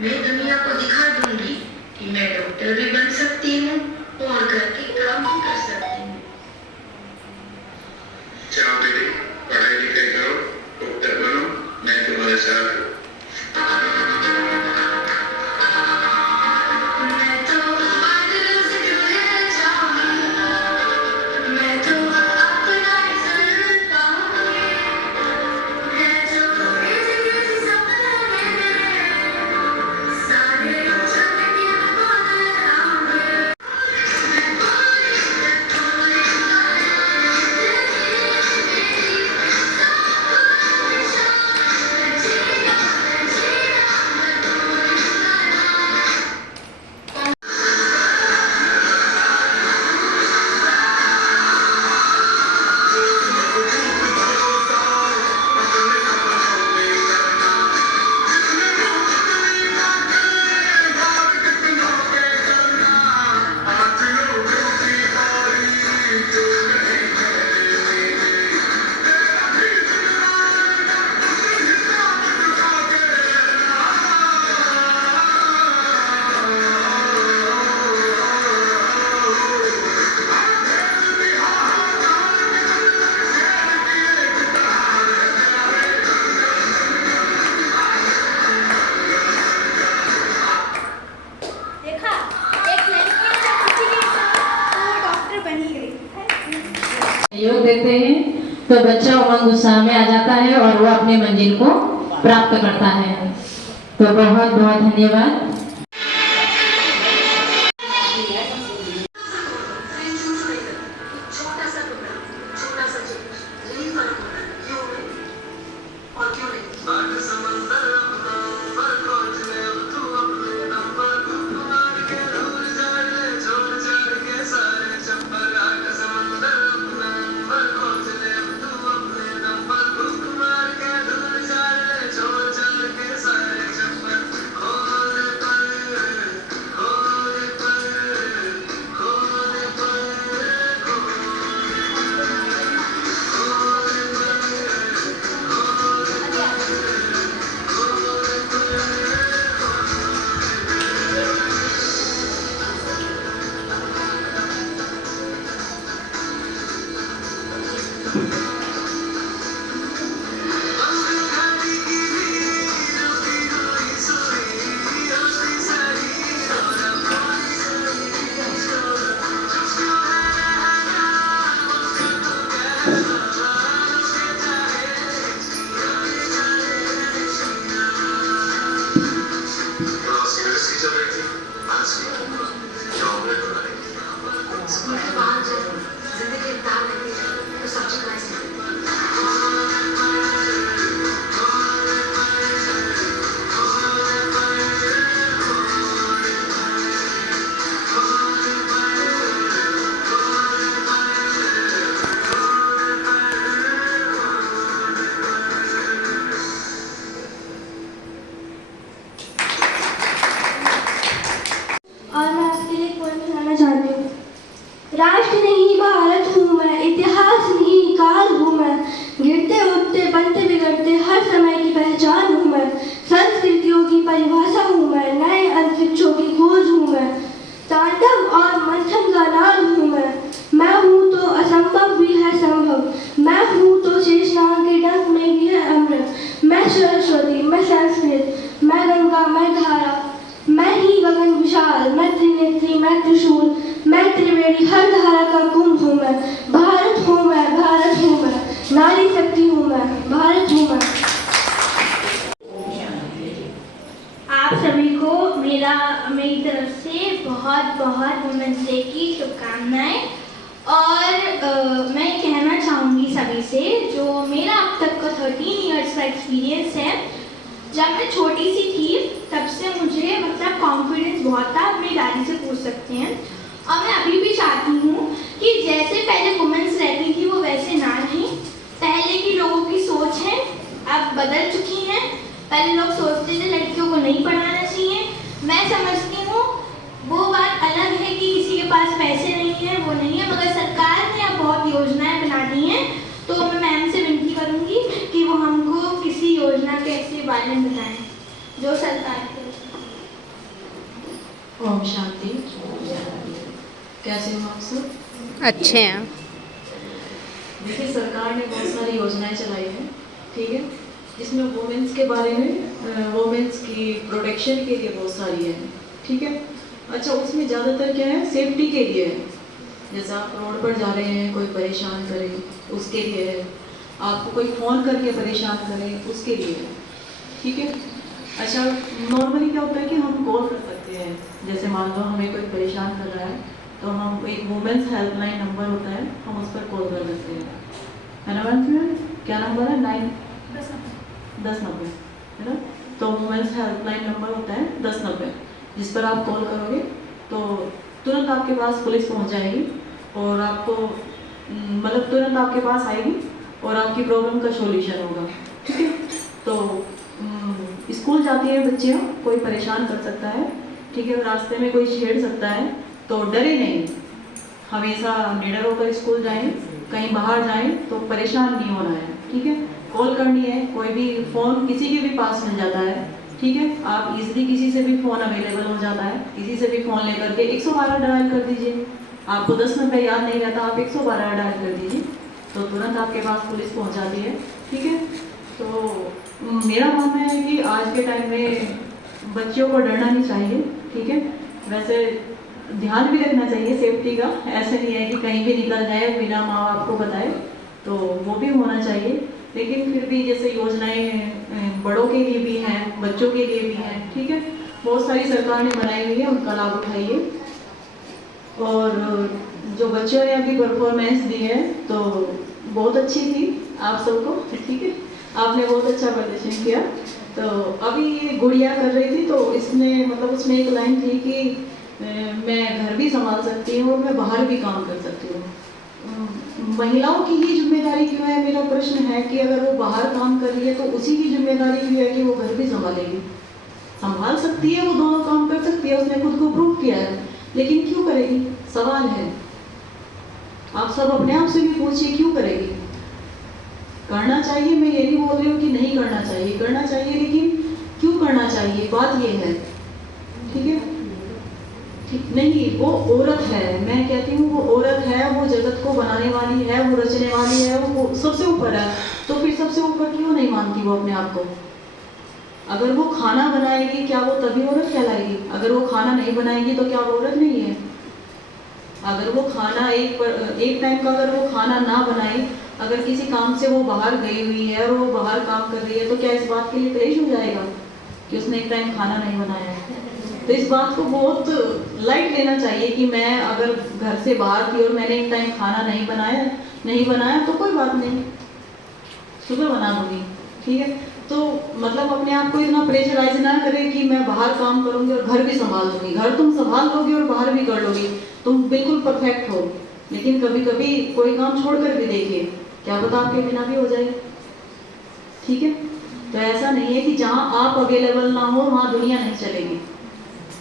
मैं दुनिया को दिखा दूंगी कि मैं डॉक्टर भी बन सकती हूँ और घर के काम भी कर सकती हूँ। जाओ बेटे, पढ़ाई लिखाई करो, डॉक्टर बनो, मैं तुम्हारे साथ हूँ। योग देते हैं तो बच्चा उमंग उत्साह में आ जाता है और वो अपने मंजिल को प्राप्त करता है। तो बहुत बहुत धन्यवाद। राष्ट्र नहीं भारत हूँ मैं, इतिहास नहीं काल हूँ मैं, गिरते उठते बनते बिगड़ते हर समय की पहचान हूँ मैं, संस्कृतियों की परिभाषा हूँ मैं, नए अंतरिक्षों की खोज हूँ मैं, तांडव और मंथन का नाद हूँ मैं हूँ तो असंभव भी है संभव, मैं हूँ तो शेषनाग के डंक में भी है अमृत, मैं सरस्वती, मैं संस्कृत, मैं गंगा, मैं धारा, मैं ही गगन विशाल, मैं त्रिनेत्री, मैं त्रिशूल, मैं त्रिवेणी, हर धारा का कुंभ हूँ मैं, भारत हूँ मैं, भारत हूँ मैं, नारी शक्ति हूँ मैं, भारत हूँ मैं। आप सभी को मेरी तरफ से बहुत बहुत वुमेन्स डे की शुभकामनाएं। और मैं कहना चाहूँगी सभी से, जो मेरा अब तक का 13 इयर्स का एक्सपीरियंस है, जब मैं छोटी सी थी तब से मुझे मतलब कॉन्फिडेंस बहुत था। आप मेरी दादी से पूछ सकते हैं। और मैं अभी भी चाहती हूँ कि जैसे पहले वुमेन्स रहती थी वो वैसे ना रहीं। पहले की लोगों की सोच है अब बदल चुकी है। पहले लोग सोचते थे लड़कियों को नहीं पढ़ाना चाहिए। मैं समझती हूँ वो बात अलग है कि किसी के पास पैसे नहीं है, वो नहीं है, मगर सरकार ने अब बहुत योजनाएं बना दी हैं। तो मैं मैम से विनती करूँगी कि वो हमको किसी योजना के ऐसे बारे में बताएं जो सरकार के। ओम शांति। कैसे हो आप सब? अच्छे हैं। देखिए, सरकार ने बहुत सारी योजनाएं चलाई हैं, ठीक है, जिसमें वुमेन्स के बारे में, वुमेन्स की प्रोटेक्शन के लिए बहुत सारी है, ठीक है। अच्छा, उसमें ज़्यादातर क्या है, सेफ्टी के लिए है। जैसे आप रोड पर जा रहे हैं, कोई परेशान करे उसके लिए है, आपको कोई फ़ोन करके परेशान करे उसके लिए है, ठीक है। अच्छा, नॉर्मली क्या होता है कि हम कॉल कर सकते हैं, जैसे मान लो हमें कोई परेशान कर रहा है तो हम एक वुमेन्स हेल्पलाइन नंबर होता है, हम उस पर कॉल कर सकते हैं, है ना मैम? क्या नंबर है? 9-10-90, है ना? तो वुमेन्स हेल्पलाइन नंबर होता है 10-90, जिस पर आप कॉल करोगे तो तुरंत आपके पास पुलिस पहुंच जाएगी और आपको मतलब तुरंत आपके पास आएगी और आपकी प्रॉब्लम का सॉल्यूशन होगा, ठीक है। तो स्कूल जाती है बच्चियाँ, कोई परेशान कर सकता है, ठीक है, रास्ते में कोई छेड़ सकता है, तो डरे नहीं, हमेशा निडर होकर स्कूल जाएं, कहीं बाहर जाएं तो परेशान नहीं होना है, ठीक है। कॉल करनी है, कोई भी फ़ोन किसी के भी पास मिल जाता है, ठीक है, आप इजीली किसी से भी फ़ोन अवेलेबल हो जाता है, किसी से भी फ़ोन लेकर के 112 डायल कर दीजिए। आपको 10 नंबर याद नहीं रहता, आप 112 डायल कर दीजिए तो तुरंत आपके पास पुलिस पहुंच जाती है, ठीक है। तो मेरा मानना है कि आज के टाइम में बच्चियों को डरना नहीं चाहिए, ठीक है। वैसे ध्यान भी रखना चाहिए सेफ्टी का, ऐसे नहीं है कि कहीं भी निकल जाए बिना माँ बाप को बताए, तो वो भी होना चाहिए। लेकिन फिर भी जैसे योजनाएं बड़ों के लिए भी हैं, बच्चों के लिए भी हैं, ठीक है, बहुत सारी सरकार ने बनाई हुई है, उनका लाभ उठाइए। और जो बच्चों ने अभी परफॉर्मेंस दी है तो बहुत अच्छी थी आप सबको, ठीक है, आपने बहुत अच्छा प्रदर्शन किया। तो अभी ये गुड़िया कर रही थी तो इसने मतलब उसमें एक लाइन थी कि मैं घर भी संभाल सकती हूँ और मैं बाहर भी काम कर सकती हूँ। महिलाओं की ही जिम्मेदारी क्यों है, मेरा प्रश्न है कि अगर वो बाहर काम कर रही है तो उसी की जिम्मेदारी क्यों है कि वो घर भी संभालेगी? संभाल सकती है, वो दोनों काम कर सकती है, उसने खुद को प्रूव किया है, लेकिन क्यों करेगी? सवाल है, आप सब अपने आप से भी पूछिए क्यों करेगी? करना चाहिए, मैं ये नहीं बोल रही हूँ कि नहीं करना चाहिए, करना चाहिए, लेकिन क्यों करना चाहिए, बात ये है, ठीक है। ठीक नहीं, वो औरत है, मैं कहती हूँ वो औरत है, वो जगत को बनाने वाली है, वो रचने वाली है, वो सबसे ऊपर है, तो फिर सबसे ऊपर क्यों नहीं मानती वो अपने आप को? अगर वो खाना बनाएगी क्या वो तभी औरत कहलाएगी? अगर वो खाना नहीं बनाएगी तो क्या वो औरत नहीं है? अगर वो खाना एक टाइम का अगर वो खाना ना बनाए, अगर किसी काम से वो बाहर गई हुई है और वो बाहर काम कर रही है, तो क्या इस बात के लिए क्लेश हो जाएगा कि उसने एक टाइम खाना नहीं बनाया है? तो इस बात को बहुत लाइट लेना चाहिए कि मैं अगर घर से बाहर थी और मैंने एक टाइम खाना नहीं बनाया तो कोई बात नहीं, सुबह बना दूंगी, ठीक है। तो मतलब अपने आप को इतना प्रेशराइज ना करें कि मैं बाहर काम करूंगी और घर भी संभाल दूंगी। घर तुम संभाल लोगी और बाहर भी कर लोगी, तुम बिल्कुल परफेक्ट हो, लेकिन कभी कभी कोई काम छोड़ कर भी देखिए, क्या पता आपके बिना भी हो जाए, ठीक है। तो ऐसा नहीं है कि जहाँ आप अवेलेबल ना हो वहाँ दुनिया नहीं चलेगी,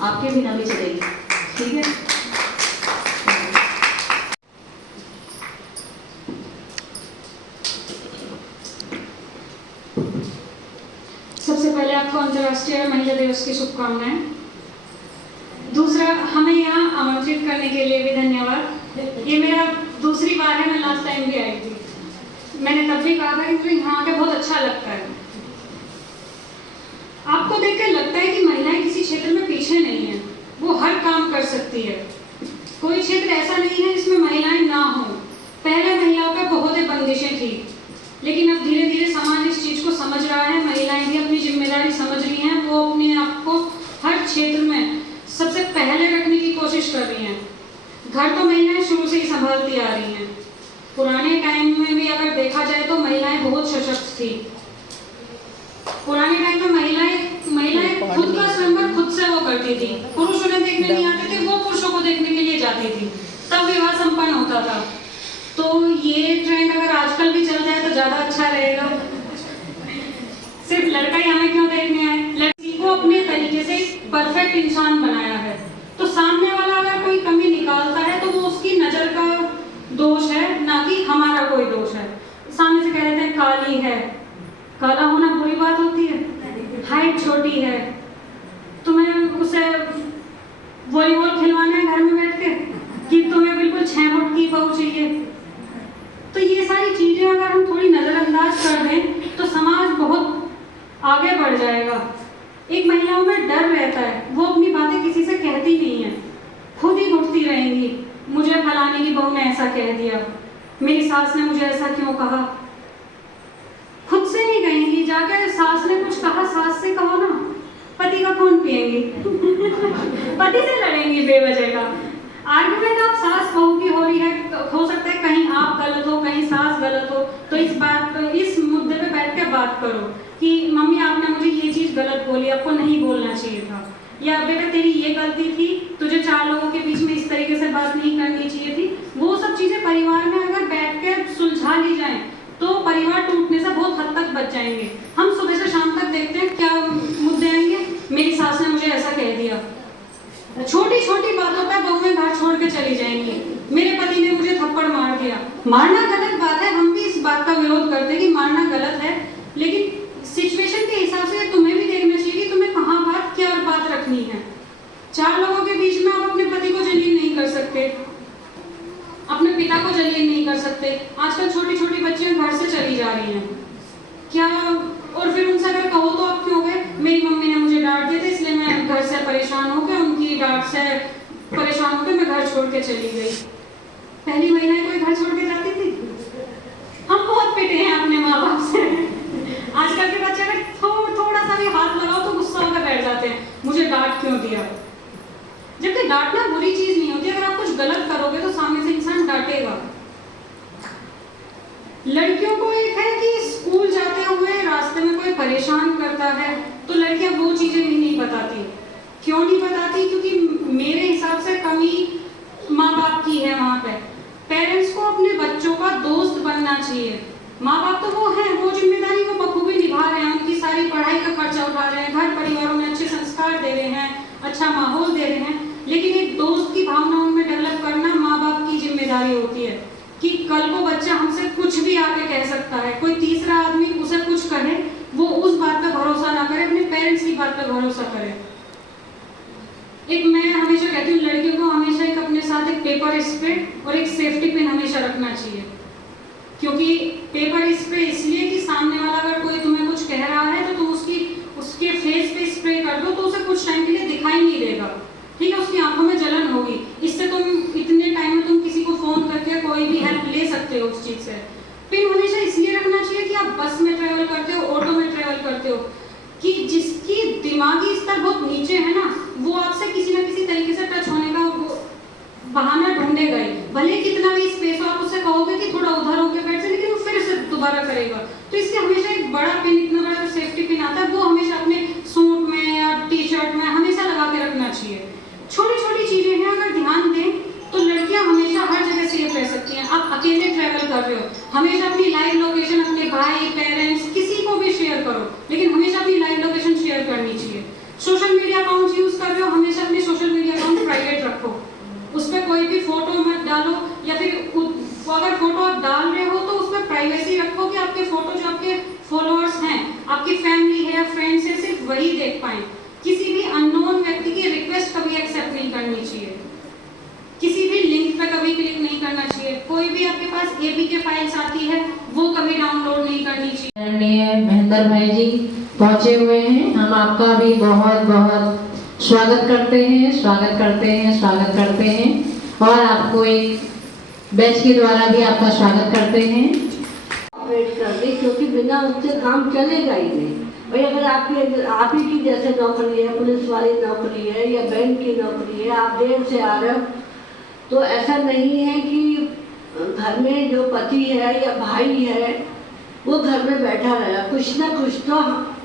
आपके बिना भी चलेगी, ठीक है। सबसे पहले आपको अंतर्राष्ट्रीय महिला दिवस की शुभकामनाएं। दूसरा, हमें यहाँ आमंत्रित करने के लिए भी धन्यवाद। ये मेरा दूसरी बार है, मैं लास्ट टाइम भी आई थी, मैंने तब भी कहा था कि मुझे यहाँ आके बहुत अच्छा लगता है। आपको देखकर लगता है कि महिलाएं किसी क्षेत्र में पीछे नहीं है, वो हर काम कर सकती है, कोई क्षेत्र ऐसा नहीं है जिसमें महिलाएं ना हो। पहले महिलाओं पर बहुत बंदिशें थी, लेकिन अब धीरे धीरे समाज इस चीज को समझ रहा है, महिलाएं भी अपनी जिम्मेदारी समझ रही हैं, वो अपने आप को हर क्षेत्र में सबसे पहले रखने की कोशिश कर रही हैं। घर तो महिलाएं शुरू से ही संभालती आ रही हैं, पुराने टाइम में भी अगर देखा जाए तो महिलाएं बहुत सशक्त थी। पुराने टाइम में महिलाएं खुद का स्वयंवर खुद से वो करती थी, पुरुष उन्हें देखने नहीं आते थे, वो पुरुषों को देखने के लिए जाती थी, तब विवाह संपन्न होता था। तो ये ट्रेंड अगर आजकल भी चल जाए तो ज्यादा अच्छा रहेगा। सिर्फ लड़का ही हमें क्यों देखने आए, लड़की को अपने तरीके से परफेक्ट इंसान बनाया है, तो सामने वाला अगर कोई कमी निकालता है तो वो उसकी नजर का दोष है, ना कि हमारा कोई दोष है। सामने से कह देते हैं काली है, काला होना बुरी बात होती है? हाइट छोटी है तो मैं उसे बहू चाहिए। तो ये सारी चीज़ें अगर हम थोड़ी नज़रअंदाज कर दें तो समाज बहुत आगे बढ़ जाएगा। एक महिलाओं में डर रहता है, वो अपनी बातें किसी से कहती नहीं है, खुद ही घुटती रहेंगी। मुझे फलाने की बहू ने ऐसा कह दिया, मेरी सास ने मुझे ऐसा क्यों कहा, खुद से नहीं कहेंगी। जाकर सास ने कुछ कहा, सास से कहो ना, पति का खून पिएंगी पति से लड़ेंगी बेवजह का। आर्गुमेंट आप सास बहू की हो रही है, हो सकता है कहीं आप गलत हो, कहीं सास गलत हो, तो इस मुद्दे पे बैठ के बात करो कि मम्मी आपने मुझे ये चीज़ गलत बोली, आपको नहीं बोलना चाहिए था, या बेटा तेरी ये गलती थी, तुझे 4 लोगों के बीच में इस तरीके से बात नहीं करनी चाहिए थी। वो सब चीज़ें परिवार में अगर बैठ के सुलझा ली जाएं तो परिवार टूटने से बहुत हद तक बच जाएंगे। हम सुबह से शाम तक देखते हैं क्या मुद्दे आएंगे, मेरी सास ने मुझे ऐसा कह दिया, छोटी छोटी बातों पर बहुएं घर छोड़ के चली जाएंगी, मेरे पति ने मुझे थप्पड़ मार दिया। मारना गलत बात है, हम भी इस बात का विरोध करते हैं कि मारना गलत है, लेकिन सिचुएशन के हिसाब से तुम्हें भी देखना चाहिए कि तुम्हें कहाँ बात क्या और बात रखनी है। 4 लोगों के बीच में आप अपने पति को जलील नहीं कर सकते, अपने पिता को जलील नहीं कर सकते। आजकल छोटी छोटी बच्चियां घर से चली जा रही हैं क्या, और फिर उनसे अगर कहो तो आप क्यों गए, मेरी मम्मी ने मुझे डांट दिया था इसलिए मैं घर से परेशान होकर, उनकी डांट से परेशान होकर मैं घर छोड़ के चली गई। पहली महिलाएं कोई घर छोड़ के जाती थी? हम बहुत पिटे हैं अपने माँ बाप से। आजकल के बच्चे अगर थोड़ा सा भी हाथ लगाओ तो गुस्सा होकर बैठ जाते हैं, मुझे डांट क्यों दिया। जबकि डांटना बुरी चीज नहीं होती, अगर आप कुछ गलत करोगे तो सामने से इंसान डांटेगा। लड़कियों को एक है कि स्कूल जाते हुए रास्ते में कोई परेशान करता है तो लड़कियां वो चीजें नहीं बताती। क्यों नहीं बताती? क्योंकि मेरे हिसाब से कमी माँ बाप की है। वहाँ पे पेरेंट्स को अपने बच्चों का दोस्त बनना चाहिए। माँ बाप तो वो हैं, वो जिम्मेदारी वो बखूबी निभा रहे हैं, उनकी सारी पढ़ाई का खर्चा उठा रहे हैं, घर परिवारों में अच्छे संस्कार दे रहे हैं, अच्छा माहौल दे रहे हैं, लेकिन एक दोस्त की भावना उनमें डेवलप करना माँ बाप की जिम्मेदारी होती है कि कल को बच्चा हमसे कुछ भी आके कह सकता है, कोई तीसरा आदमी उसे कुछ कहे, वो उस बात पर भरोसा ना करे, अपने पेरेंट्स की बात पर भरोसा करे। एक मैं हमेशा कहती हूँ लड़कियों को हमेशा एक अपने साथ एक पेपर स्प्रे और एक सेफ्टी पिन हमेशा रखना चाहिए, क्योंकि पेपर स्प्रे इसलिए कि सामने वाला अगर कोई तुम्हें कुछ कह रहा है तो तुम उसके फेस पे स्प्रे कर दो तो उसे कुछ टाइम के लिए दिखाई नहीं देगा, ठीक है, उसकी आंखों में जलन होगी, इससे तुम इतने टाइम में तुम किसी को फोन करके कोई भी हेल्प ले सकते हो उस चीज से। पिन हमेशा इसलिए रखना चाहिए कि आप बस में ट्रेवल करते हो, ऑटो में ट्रेवल करते हो, कि जिसकी दिमागी स्तर बहुत नीचे है ना, वो आपसे किसी ना किसी तरीके से टच होने का बहाना ढूंढेगा ही, भले कितना भी स्पेस हो, आप उससे कहोगे कि थोड़ा उधर होके बैठ से, लेकिन वो फिर से दोबारा करेगा। तो इसलिए हमेशा एक बड़ा पिन, इतना बड़ा जो सेफ्टी पिन आता है, वो हमेशा अपने सूट में या टी-शर्ट में हमेशा लगा के रखना चाहिए। छोटी छोटी चीजें हैं, अगर ध्यान दें तो लड़कियां हमेशा हर जगह सेफ रह सकती हैं। आप अकेले ट्रैवल कर रहे हो, हमेशा अपनी लाइव लोकेशन अपने भाई, पेरेंट्स, किसी को भी शेयर करो, लेकिन हमेशा अपनी लाइव लोकेशन शेयर करनी चाहिए। सोशल मीडिया अकाउंट यूज कर रहे हो, हमेशा अपने सोशल मीडिया अकाउंट प्राइवेट रखो, उस पर कोई भी फोटो मत डालो, या फिर अगर फोटो आप डाल रहे हो तो उसमें प्राइवेसी रखो कि आपके फोटो जो आपके फॉलोअर्स हैं, आपकी फैमिली है, फ्रेंड्स है, सिर्फ वही देख पाए। किसी भी अननोन व्यक्ति की रिक्वेस्ट कभी एक्सेप्ट नहीं करनी चाहिए, किसी भी लिंक पे कभी क्लिक नहीं करना चाहिए, कोई भी आपके पास एपीके फाइल्स आती है वो कभी डाउनलोड नहीं करनी चाहिए। आदरणीय महेंद्र भाई जी पहुंचे हुए हैं, हम आपका भी बहुत बहुत स्वागत करते हैं, स्वागत करते हैं, स्वागत करते हैं, और आपको एक बैच के द्वारा भी आपका स्वागत करते हैं। ऑपरेट कर दे, क्योंकि बिना उससे काम चलेगा ही नहीं। भाई अगर आप ही की जैसे नौकरी है, पुलिस वाली नौकरी है या बैंक की नौकरी है, आप देर से आ रहे हो, तो ऐसा नहीं है कि घर में जो पति है या भाई है वो घर में बैठा रहेगा, कुछ ना कुछ तो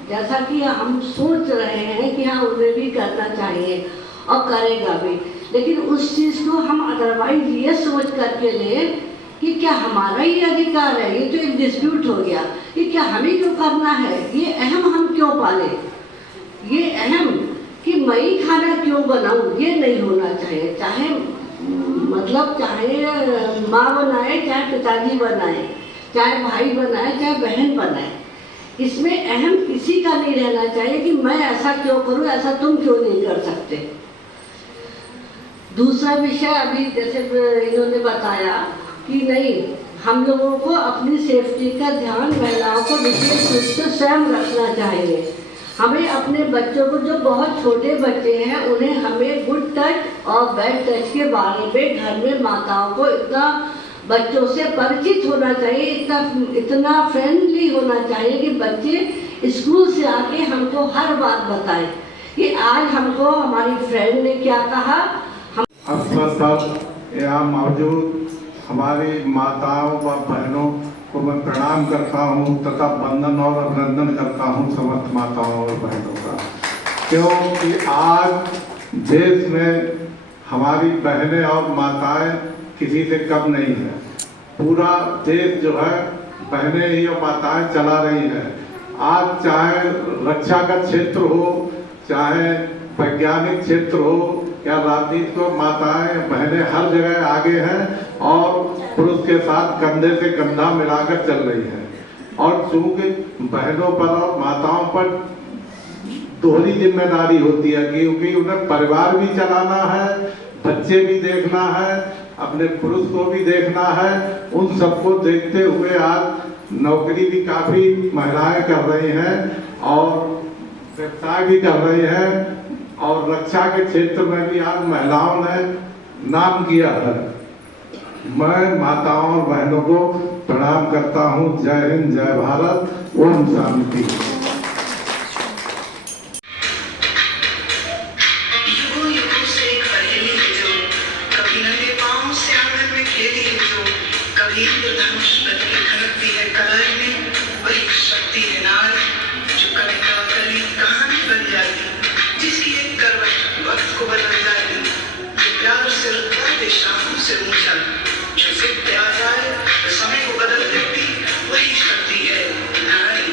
जैसा कि हम सोच रहे हैं कि हाँ उन्हें भी करना चाहिए और करेगा भी, लेकिन उस चीज़ को हम अदरवाइज ये सोच करके लें कि क्या हमारा ही अधिकार है, ये तो एक डिस्प्यूट हो गया कि क्या हमें क्यों करना है, ये अहम हम क्यों पाले, ये अहम कि मैं ही खाना क्यों बनाऊं, ये नहीं होना चाहिए। चाहे मतलब चाहे माँ बनाए, चाहे पिताजी बनाए, चाहे भाई बनाए, चाहे बहन बनाए, इसमें अहम किसी का नहीं रहना चाहिए कि मैं ऐसा क्यों करूं, ऐसा तुम क्यों नहीं कर सकते। दूसरा विषय अभी जैसे इन्होंने बताया, कि नहीं, हम लोगों को अपनी सेफ्टी का ध्यान महिलाओं को विशेष रूप से स्वयं रखना चाहिए। हमें अपने बच्चों को, जो बहुत छोटे बच्चे हैं, उन्हें हमें गुड टच और बैड टच के बारे में घर में माताओं को इतना बच्चों से परिचित होना चाहिए, इतना फ्रेंडली होना चाहिए कि बच्चे स्कूल से आके हमको हर बात बताएं कि आज हमको हमारी फ्रेंड ने क्या कहा। यहाँ मौजूद हमारी माताओं व बहनों को मैं प्रणाम करता हूँ तथा वंदन और अभिनंदन करता हूँ समस्त माताओं और बहनों का, क्योंकि आज देश में हमारी बहनें और माताएं किसी से कम नहीं है। पूरा देश जो है बहनें ही और माताएं चला रही हैं। आज चाहे रक्षा का क्षेत्र हो, चाहे वैज्ञानिक क्षेत्र हो या राजनीति को, माताएं बहनें हर जगह आगे हैं और पुरुष के साथ कंधे से कंधा मिलाकर चल रही हैं। और चूंकि बहनों पर और माताओं पर दोहरी जिम्मेदारी होती है, क्योंकि उन्हें परिवार भी चलाना है, बच्चे भी देखना है, अपने पुरुष को भी देखना है। उन सबको देखते हुए आज नौकरी भी काफ़ी महिलाएं कर रही हैं और व्यवसाय भी कर रही हैं, और रक्षा के क्षेत्र में भी आज महिलाओं ने नाम किया है। मैं माताओं और बहनों को प्रणाम करता हूँ। जय हिंद, जय भारत, ओम शांति। युगों युगों से एक पहेली है जो कभी नंगे पांव से आंगन में खेली है, जो कभी इंद्रधनुष बन के खनकती है कलाई में, वही शक्ति है नारी जो कविता कली कहानी बन जाती, जिसकी एक करवट वक्त को बदल जाती, जो प्यार से रुतबा दे शाम से ऊंचा, जो जिद आ जाए तो समय को बदल देती, वही शक्ति है नारी।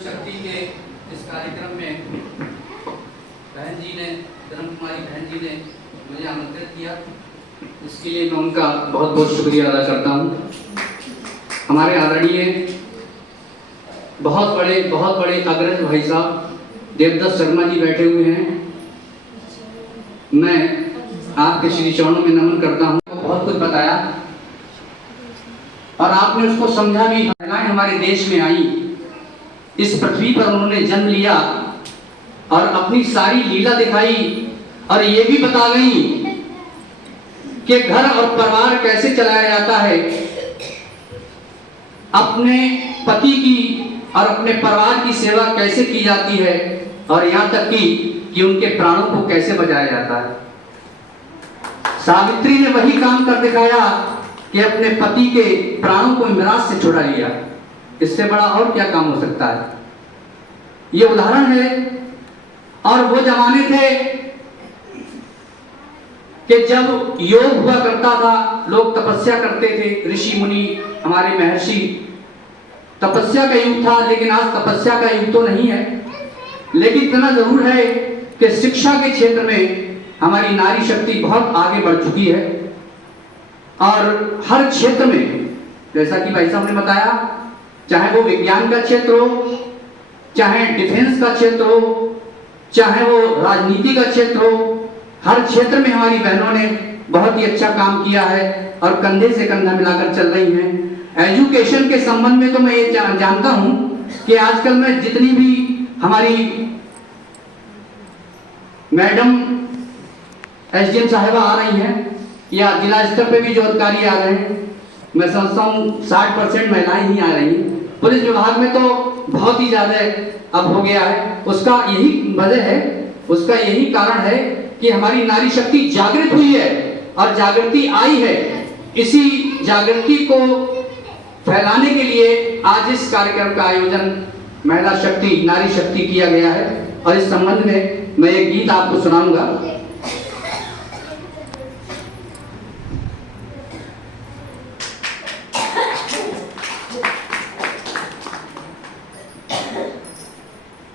शक्ति के इस कार्यक्रम में बहन जी ने, धर्म कुमारी बहन जी ने मुझे आमंत्रित किया, इसके लिए मैं उनका बहुत बहुत शुक्रिया अदा करता हूँ। हमारे आदरणीय बहुत बड़े अग्रज भाई साहब देवदत्त शर्मा जी बैठे हुए हैं। मैं आपके श्री चरणों में नमन करता हूँ। बहुत कुछ बताया और आपने उसको समझा भी। महिलाएं हमारे देश में आई, इस पृथ्वी पर उन्होंने जन्म लिया और अपनी सारी लीला दिखाई और ये भी बता गई कि घर और परिवार कैसे चलाया जाता है, अपने पति की और अपने परिवार की सेवा कैसे की जाती है, और यहाँ तक कि उनके प्राणों को कैसे बचाया जाता है। सावित्री ने वही काम कर दिखाया कि अपने पति के प्राणों को मिराज से छुड़ा लिया। इससे बड़ा और क्या काम हो सकता है। ये उदाहरण है और वो जमाने थे कि जब योग हुआ करता था, लोग तपस्या करते थे, ऋषि मुनि, हमारे महर्षि, तपस्या का युग था। लेकिन आज तपस्या का युग तो नहीं है, लेकिन इतना जरूर है कि शिक्षा के क्षेत्र में हमारी नारी शक्ति बहुत आगे बढ़ चुकी है। और हर क्षेत्र में, जैसा कि भाई साहब ने बताया, चाहे वो विज्ञान का क्षेत्र हो, चाहे डिफेंस का क्षेत्र हो, चाहे वो राजनीति का क्षेत्र हो, हर क्षेत्र में हमारी बहनों ने बहुत ही अच्छा काम किया है और कंधे से कंधा मिलाकर चल रही हैं। एजुकेशन के संबंध में तो मैं ये जानता हूं कि आजकल में जितनी भी हमारी मैडम एसडीएम साहिबा आ रही हैं या जिला स्तर पे भी जो अधिकारी आ रहे हैं, मैं समझता हूँ 60% महिलाएं ही आ रही हैं। पुलिस विभाग में तो बहुत ही ज्यादा अब हो गया है। उसका यही वजह है, उसका यही कारण है कि हमारी नारी शक्ति जागृत हुई है और जागृति आई है। इसी जागृति को फैलाने के लिए आज इस कार्यक्रम का आयोजन महिला शक्ति, नारी शक्ति किया गया है। और इस संबंध में मैं एक गीत आपको सुनाऊंगा।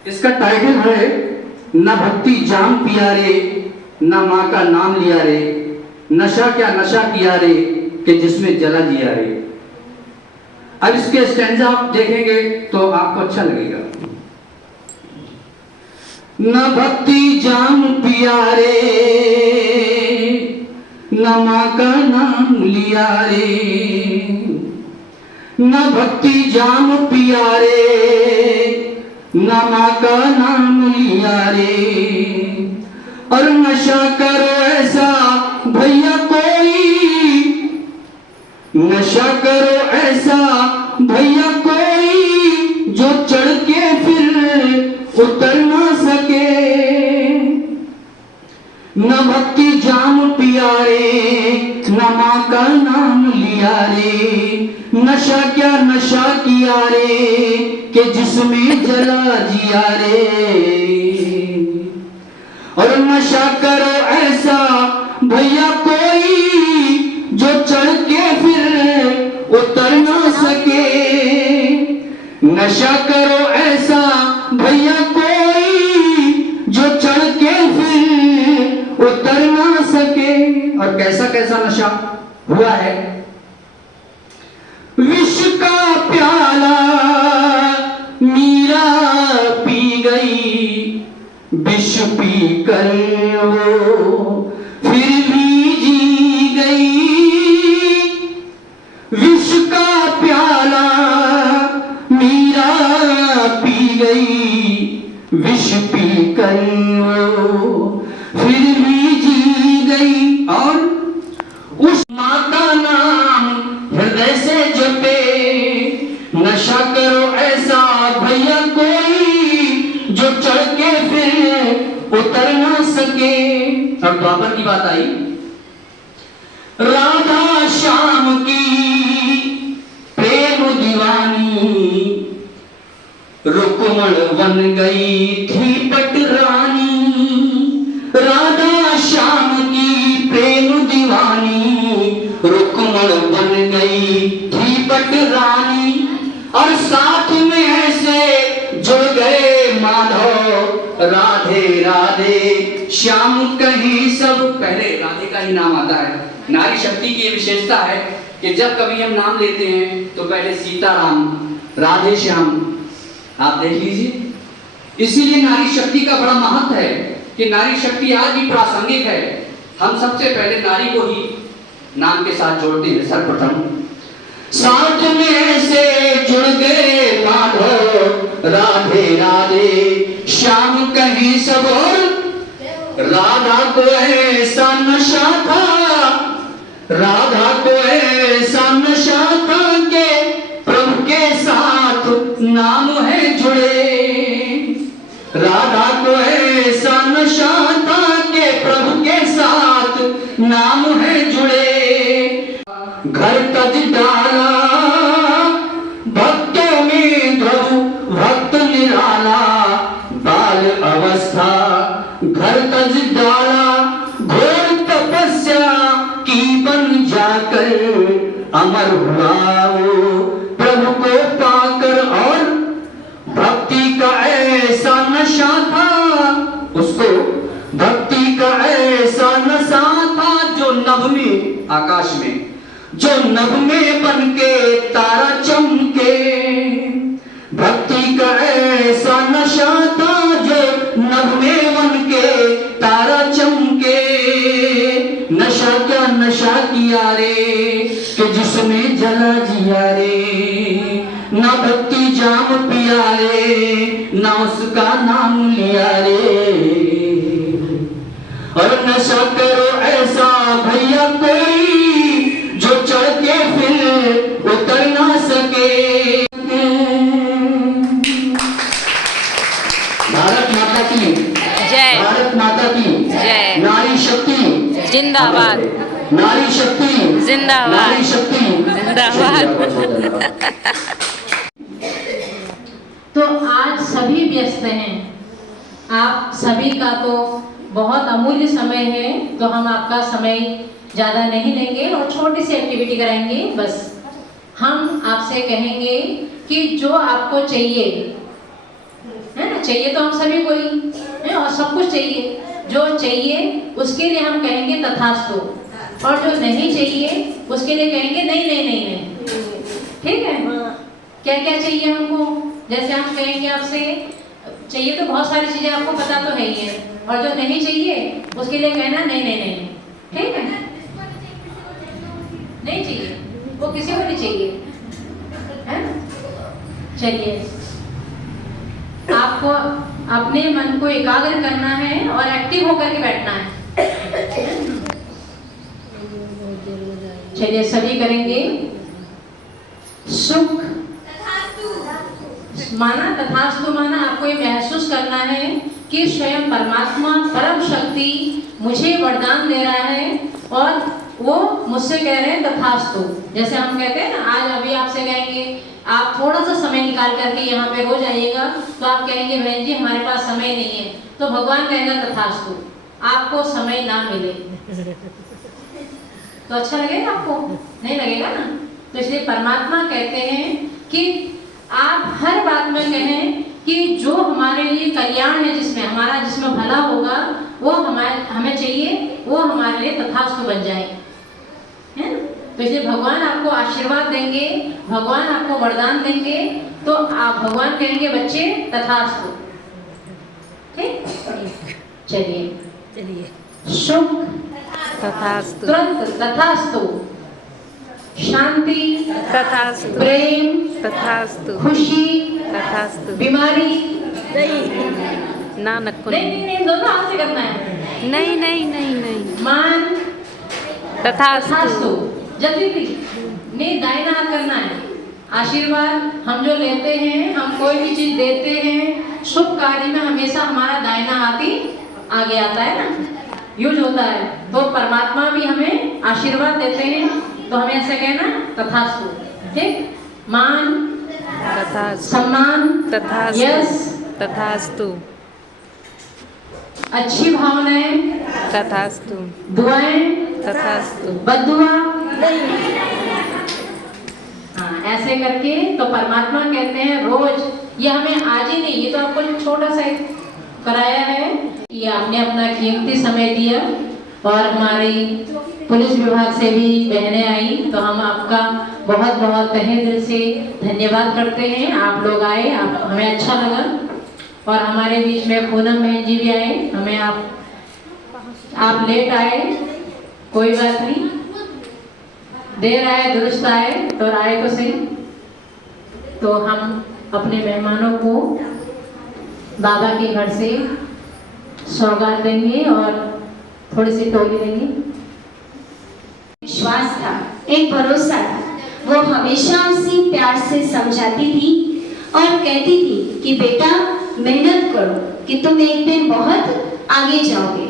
इसका टाइटल है न भक्ति जाम पिया रे, न माँ का नाम लिया रे, नशा क्या नशा किया रे कि जिसमें जला जिया रे। अब इसके स्टैंजा आप देखेंगे तो आपको अच्छा लगेगा। न भक्ति जाम पिया रे, न माँ का नाम लिया रे, न भक्ति जाम पिया रे, न माँ का नाम लिया रे। और नशा करो ऐसा भैया कोई, नशा करो ऐसा भैया कोई, जो चढ़ के फिर उतर ना सके। न भक्ति जाम पिया रे, न माँ का नाम लिया रे, नशा क्या नशा किया रे कि जिसमें जला जिया रे। और नशा करो ऐसा भैया कोई, जो चढ़ के फिर उतर ना सके। नशा करो ऐसा भैया कोई, जो चढ़ के फिर उतर ना सके। और कैसा कैसा नशा हुआ है। विष का प्याला मीरा पी गई, विष पी कर वो फिर भी जी गई। विष का प्याला मीरा पी गई, विष पी कर वो फिर भी जी गई। और उस माँ का नाम हृदय से जपे, नशा करो ऐसा भैया कोई, जो चढ़ के फिर उतर ना सके। और द्वापर की बात आई। राधा श्याम की प्रेम दीवानी, रुक्मण बन गई थी पट रानी। राधा श्याम की प्रेम दीवानी, रुक्मण बन गई थी पट रानी। और साथ में ऐसे जुड़ गए माधव, राधे राधे श्याम कहीं सब। पहले राधे का ही नाम आता है। नारी शक्ति की विशेषता है कि जब कभी हम नाम लेते हैं तो पहले सीताराम, राधे श्याम, आप देख लीजिए। इसीलिए नारी शक्ति का बड़ा महत्व है कि नारी शक्ति आज भी प्रासंगिक है। हम सबसे पहले नारी को ही नाम के साथ जोड़ते हैं। सर्वप्रथम साथ में से जुड़ गए माधव, राधे राधे श्याम कहीं सब। और राधा को ऐसा नशा था, राधा को ऐसा नशा था कि प्रभु के साथ नाम है जुड़े। राधा को ऐसा नशा था कि प्रभु के साथ नाम है जुड़े। घर तज डाला भक्तों में ध्रुव, भक्त निराला, बाल अवस्था अमर हुआ वो प्रभु को पाकर, और भक्ति का ऐसा नशा था उसको, भक्ति का ऐसा नशा था जो नभ में, आकाश में, जो नभ में बनके तारा चमके। भक्ति का ऐसा नशा था जो नभ में बनके तारा चमके। नशा क्या नशा किया रे कि जिसमें जला जिया रे, ना भक्ति जाम पिया रे, ना उसका नाम लिया रे। और नशा करो ऐसा भैया कोई जो चढ़ के फिर उतर ना सके। भारत माता की जय, भारत माता की जय, नारी शक्ति जिंदाबाद, नारी शक्ति जिंदाबाद, नारी शक्ति जिंदाबाद। तो आज सभी व्यस्त हैं, आप सभी का तो बहुत अमूल्य समय है, तो हम आपका समय ज़्यादा नहीं लेंगे और छोटी सी एक्टिविटी कराएंगे। बस हम आपसे कहेंगे कि जो आपको चाहिए है ना, चाहिए तो हम सभी को ही है और सब कुछ चाहिए, जो चाहिए उसके लिए हम कहेंगे तथास्तु, और जो नहीं चाहिए उसके लिए कहेंगे नहीं नहीं नहीं नहीं। ठीक है, क्या क्या चाहिए हमको, जैसे हम कहेंगे आपसे चाहिए तो बहुत सारी चीजें आपको पता तो है ही है, और जो नहीं चाहिए उसके लिए कहना नहीं नहीं नहीं। ठीक है, नहीं चाहिए वो किसी को नहीं चाहिए है। चलिए, आपको अपने मन को एकाग्र करना है और एक्टिव होकर के बैठना है। चलिए सभी करेंगे। सुख माना, तथास्तु माना, आपको ये महसूस करना है कि स्वयं परमात्मा परम शक्ति मुझे वरदान दे रहा है और वो मुझसे कह रहे हैं तथास्तु। जैसे हम कहते हैं ना, आज अभी आपसे कहेंगे आप थोड़ा सा समय निकाल करके यहाँ पे हो जाइएगा, तो आप कहेंगे बहन जी हमारे पास समय नहीं है, तो भगवान कहेगा तथास्तु, आपको समय ना मिले तो अच्छा लगेगा आपको? नहीं लगेगा ना। तो इसलिए परमात्मा कहते हैं कि आप हर बात में कहें कि जो हमारे लिए कल्याण है, जिसमें हमारा जिसमें भला होगा वो हमें चाहिए, वो हमारे लिए तथास्तु बन जाए, है ना। तो इसलिए भगवान आपको आशीर्वाद देंगे, भगवान आपको वरदान देंगे, तो आप भगवान कहेंगे बच्चे तथास्तु। ठीक, चलिए सुख तथास्तु, तुरंत तथास्तु, शांति तथास्तु, प्रेम तथास्तु, खुशी तथास्तु, बीमारी ना नक्को नहीं, दोनों हाथ से करना है। नहीं मान तथास्तु, जल्दी नहीं, दाहिना हाथ करना है। आशीर्वाद हम जो लेते हैं, हम कोई भी चीज देते हैं, शुभ कार्य में हमेशा हमारा दाहिना हाथ ही आगे आता है ना, यूज होता है। तो परमात्मा भी हमें आशीर्वाद देते हैं, तो हमें ऐसे कहना तथास्तु। ठीक, मान तथास्तु, सम्मान तथास्तु, यश तथास्तु, अच्छी भावनाएं तथास्तु, दुआएं तथास्तु, बद्दुआ। हाँ, ऐसे करके तो परमात्मा कहते हैं रोज, ये हमें आज ही नहीं, ये तो आपको छोटा सा कराया है, ये आपने अपना कीमती समय दिया, और हमारी पुलिस विभाग से भी बहनें आई, तो हम आपका बहुत बहुत तहे दिल से धन्यवाद करते हैं। आप लोग आए, आप हमें अच्छा लगा, और हमारे बीच में पूनम बहन जी भी आए, हमें आप लेट आए, कोई बात नहीं, देर आए दुरुस्त आए, तो आए तो सही। तो हम अपने मेहमानों को बाबा के घर से सौगात देंगे और थोड़ी सी टोली देंगे। विश्वास था, एक भरोसा था, वो हमेशा उसे प्यार से समझाती थी और कहती थी कि बेटा मेहनत करो कि तुम एक दिन बहुत आगे जाओगे।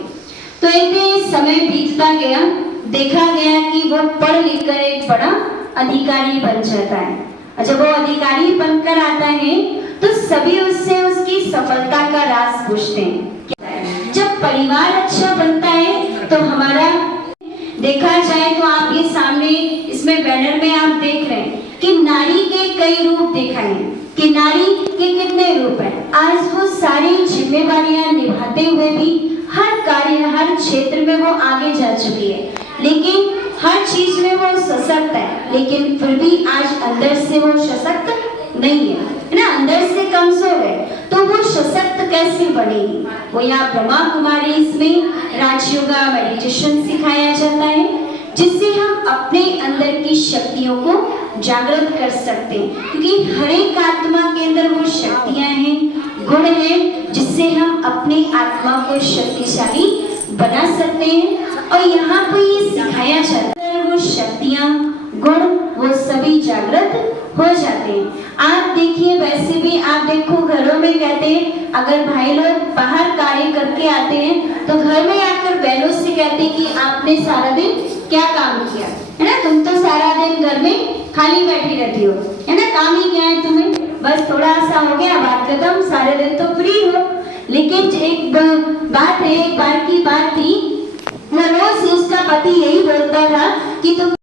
तो एक दिन समय बीतता गया, देखा गया कि वो पढ़ लिख कर एक बड़ा अधिकारी बन जाता है, और जब वो अधिकारी बनकर आता है तो सभी उससे उसकी सफलता का राज पूछते हैं। जब परिवार अच्छा बनता है तो हमारा देखा जाए तो आपके सामने इस इसमें बैनर में आप देख रहे हैं कि नारी के कई रूप दिखाए हैं कि नारी के कितने रूप हैं। आज वो सारी जिम्मेदारियां निभाते हुए भी हर कार्य हर क्षेत्र में वो आगे जा चुकी है, लेकिन हर चीज में वो सशक्त है, लेकिन फिर भी आज अंदर से वो सशक्त नहीं है ना, अंदर से कमजोर है। तो वो सशक्त कैसे बनेगी? वो यहाँ ब्रह्मा कुमारी इसमें राजयोगा मेडिटेशन सिखाया जाता है, जिससे हम अपने अंदर की शक्तियों को जागृत कर सकते हैं, क्योंकि हर एक आत्मा के अंदर वो शक्तियां हैं, गुण हैं, जिससे हम अपनी आत्मा को शक्तिशाली बना सकते हैं। और यहाँ पर ये सिखाया जाता है वो शक्तियां गुण वो सभी जागृत हो जाते हैं। आप देखिए, वैसे भी आप देखो घरों में कहते हैं अगर भाई लोग बाहर कार्य करके आते हैं तो घर में आकर बहनों से कहते हैं कि आपने सारा दिन क्या काम किया है ना, तुम तो सारा दिन घर में खाली बैठी रहती हो है ना, काम ही क्या है तुम्हें, बस थोड़ा सा हो गया बात खत्म, सारे दिन तो फ्री हो। लेकिन एक बात है, एक बार की बात थी, रोज उसका पति यही बोलता था कि तुम